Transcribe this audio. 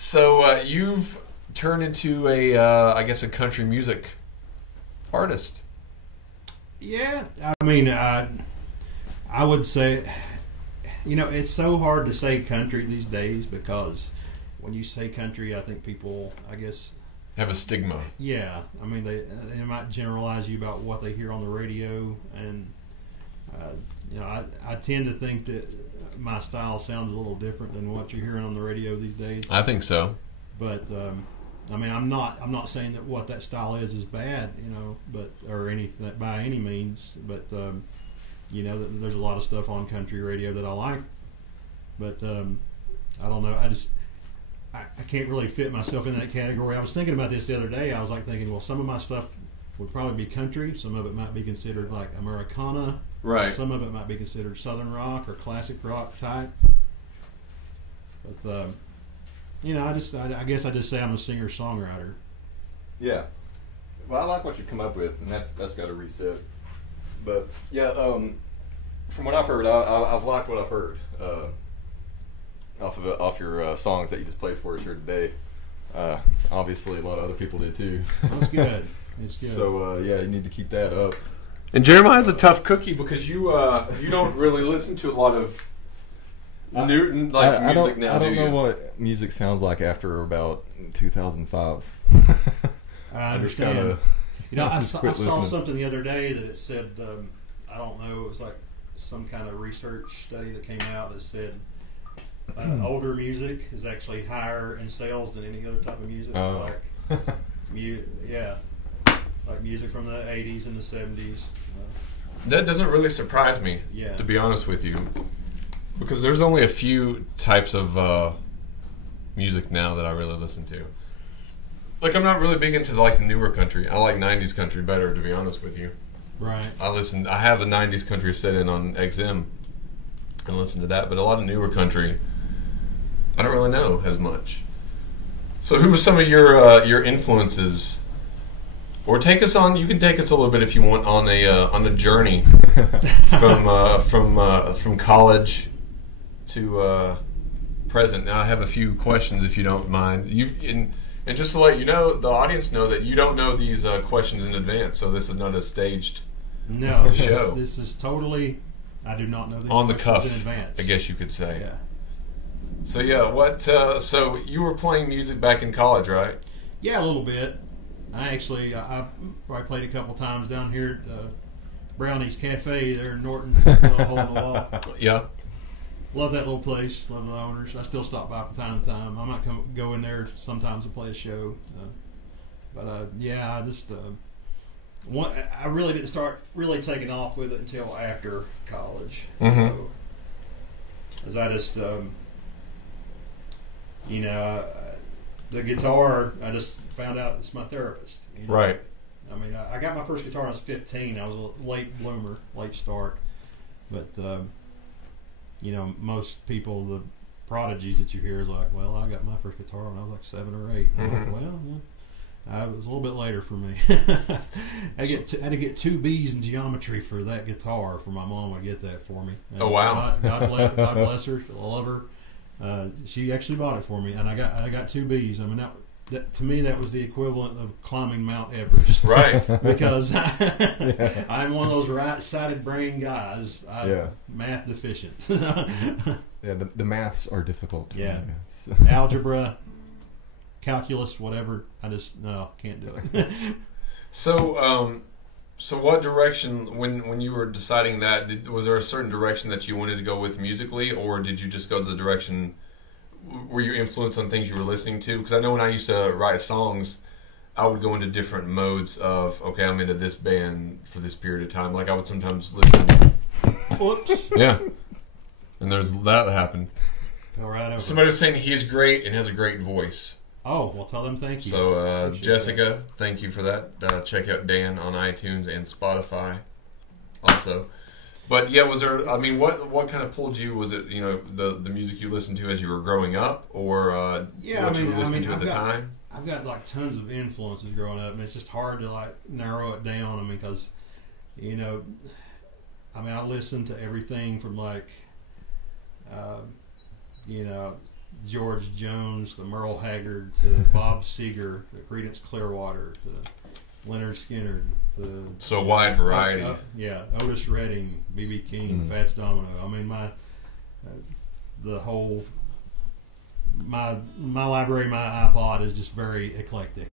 So you've turned into a, I guess, a country music artist. Yeah, I mean, I would say, it's so hard to say country these days because when you say country, I think people, I guess, Have a stigma. yeah, I mean, they might generalize you about what they hear on the radio, and I tend to think that my style sounds a little different than what you're hearing on the radio these days. I think so. But I mean, I'm not saying that what that style is bad, but or anything by any means. But there's a lot of stuff on country radio that I like. But I don't know. I can't really fit myself in that category. I was thinking about this the other day. I was like thinking, well, some of my stuff would probably be country. Some of it might be considered like Americana. Right. Some of it might be considered Southern rock or classic rock type. But I guess I just say I'm a singer-songwriter. Yeah. Well, I like what you come up with, and that's got to reset. But yeah, from what I've heard, I've liked what I've heard off your songs that you just played for us here today. Obviously, a lot of other people did too. That's good. It's good. So yeah, you need to keep that up. And Jeremiah's a tough cookie because you don't really listen to a lot of music I don't now. I don't know what music sounds like after about 2005. I understand. I saw something the other day that it said, I don't know, it was like some kind of research study that came out that said older music is actually higher in sales than any other type of music. Like music from the 80s and the 70s. That doesn't really surprise me, to be honest with you. Because there's only a few types of music now that I really listen to. Like, I'm not really big into the newer country. I like 90s country better, to be honest with you. Right. I have the 90s country set in on XM and listen to that, but a lot of newer country, I don't really know as much. So who were some of your influences? Or you can take us a little bit if you want on a journey from college to present. Now I have a few questions if you don't mind. And just to let you know, the audience know that you don't know these questions in advance, so this is not a staged show. This is totally. I do not know these on the questions cuff in advance. I guess you could say. Yeah. So what? So you were playing music back in college, right? Yeah, a little bit. I probably played a couple times down here at Brownie's Cafe there in Norton, hole in the wall. Yeah. Love that little place. Love the owners. I still stop by from time to time. I might go in there sometimes to play a show. I just I really didn't start really taking off with it until after college. Mm-hmm. So, as I just the guitar, I just found out it's my therapist. Right. I mean, I got my first guitar when I was 15. I was a late bloomer, late start. But, most people, the prodigies that you hear is like, well, I got my first guitar when I was like 7 or 8. Mm-hmm. I'm like, well, it was a little bit later for me. I had to get 2 B's in geometry for that guitar for my mom to get that for me. And oh, wow. God bless her. I love her. She actually bought it for me, and I got 2 B's. I mean, that to me that was the equivalent of climbing Mount Everest, right? Because I'm one of those right-sided brain guys. Math deficient. The maths are difficult. Yeah, algebra, calculus, whatever. I just can't do it. So what direction, when you were deciding that, was there a certain direction that you wanted to go with musically, or did you just go the direction, were you influenced on things you were listening to? Because I know when I used to write songs, I would go into different modes of, okay, I'm into this band for this period of time. Like I would sometimes listen. Whoops. Yeah. And that happened. All right. Somebody was saying he is great and has a great voice. Oh, well, tell them thank you. So, Jessica, thank you for that. Check out Dan on iTunes and Spotify also. But, yeah, was there, I mean, what kind of pulled you? Was it, the music you listened to as you were growing up, or what you were listening to at the time? I've got, tons of influences growing up, and it's just hard to, narrow it down. I mean, because, I listened to everything from, George Jones to Merle Haggard to Bob Seger to Creedence Clearwater to Leonard Skinner to So a wide variety. Yeah, Otis Redding, B.B. King, Fats Domino. I mean, my library, my iPod is just very eclectic.